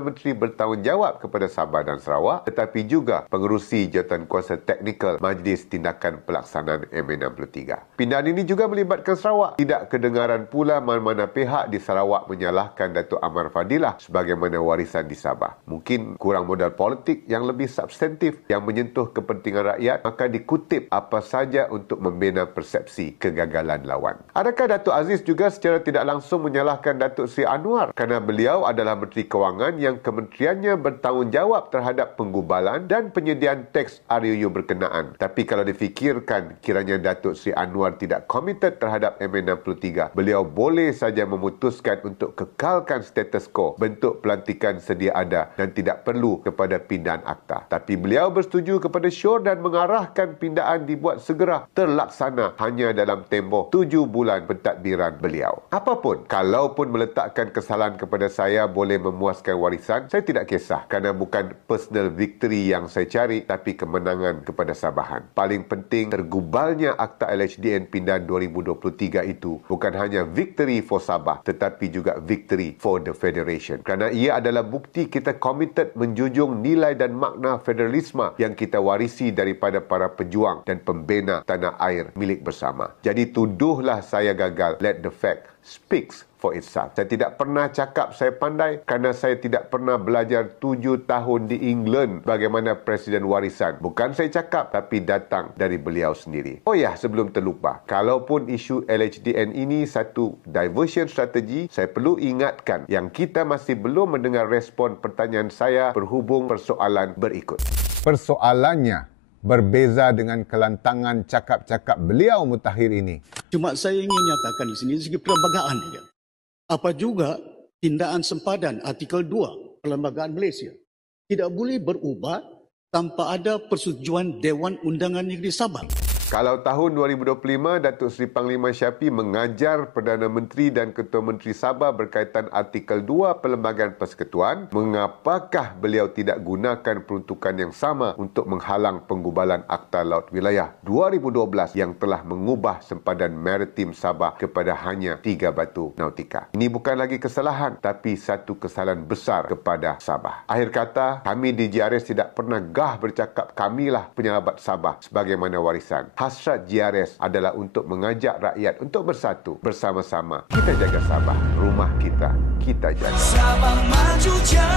Menteri bertanggungjawab kepada Sabah dan Sarawak, tetapi juga pengerusi jawatankuasa teknikal Majlis Tindakan Pelaksanaan MA63. Pindahan ini juga melibatkan Sarawak. Tidak kedengaran pula mana-mana pihak di Sarawak menyalahkan Datuk Amar Fadilah sebagaimana warisan di Sabah. Mungkin kurang modal politik yang lebih substantif yang menyentuh kepentingan rakyat, maka dikutip apa saja untuk membina persepsi kegagalan lawan. Adakah Datuk Aziz juga secara tidak langsung menyalahkan Datuk Seri Anwar kerana beliau adalah Menteri Kewangan yang kementeriannya bertanggungjawab terhadap penggubalan dan penyediaan teks RUU berkenaan. Tapi kalau difikirkan kiranya Datuk Seri Anwar tidak komited terhadap MA63, beliau boleh saja memutuskan untuk kekalkan status quo, bentuk pelantikan sedia ada dan tidak perlu kepada pindahan akta. Tapi beliau bersetuju kepada syur dan mengarahkan pindahan dibuat segera terlaksana hanya dalam tempoh 7 bulan pentadbiran beliau. Apapun, kalaupun meletakkan kesalahan kepada saya boleh memuaskan warisan, saya tidak kisah kerana bukan personal victory yang saya cari, tapi kemenangan kepada Sabahan. Paling penting, tergubalnya Akta LHDN pindahan 2023 itu bukan hanya victory for Sabah, tetapi juga victory for the Federation. Kerana ia adalah bukti kita committed menjunjung nilai dan makna federalisme yang kita warisi daripada para pejuang dan pembina tanah air milik bersama. Jadi tuduhlah saya gagal. Let the fact speaks for itself. Saya tidak pernah cakap saya pandai kerana saya tidak pernah belajar 7 tahun di England bagaimana presiden warisan. Bukan saya cakap, tapi datang dari beliau sendiri. Oh ya, sebelum terlupa, kalaupun isu LHDN ini satu diversion strategi, saya perlu ingatkan yang kita masih belum mendengar respon pertanyaan saya berhubung persoalan berikut. Persoalannya berbeza dengan kelantangan cakap-cakap beliau mutakhir ini. Cuma saya ingin nyatakan di sini segi perlembagaan dia. Apa juga tindakan sempadan artikel 2 Perlembagaan Malaysia tidak boleh berubah tanpa ada persetujuan Dewan Undangan Negeri Sabah. Kalau tahun 2025, Datuk Seri Panglima Syafiee mengajar Perdana Menteri dan Ketua Menteri Sabah berkaitan Artikel 2 Perlembagaan Persekutuan, mengapakah beliau tidak gunakan peruntukan yang sama untuk menghalang penggubalan Akta Laut Wilayah 2012 yang telah mengubah sempadan maritim Sabah kepada hanya 3 batu nautika. Ini bukan lagi kesalahan, tapi satu kesalahan besar kepada Sabah. Akhir kata, kami di GRS tidak pernah gah bercakap kamilah penyelamat Sabah sebagaimana warisan. Hasrat GRS adalah untuk mengajak rakyat untuk bersatu bersama-sama. Kita jaga Sabah, rumah kita, kita jaga. Sabah maju jaya.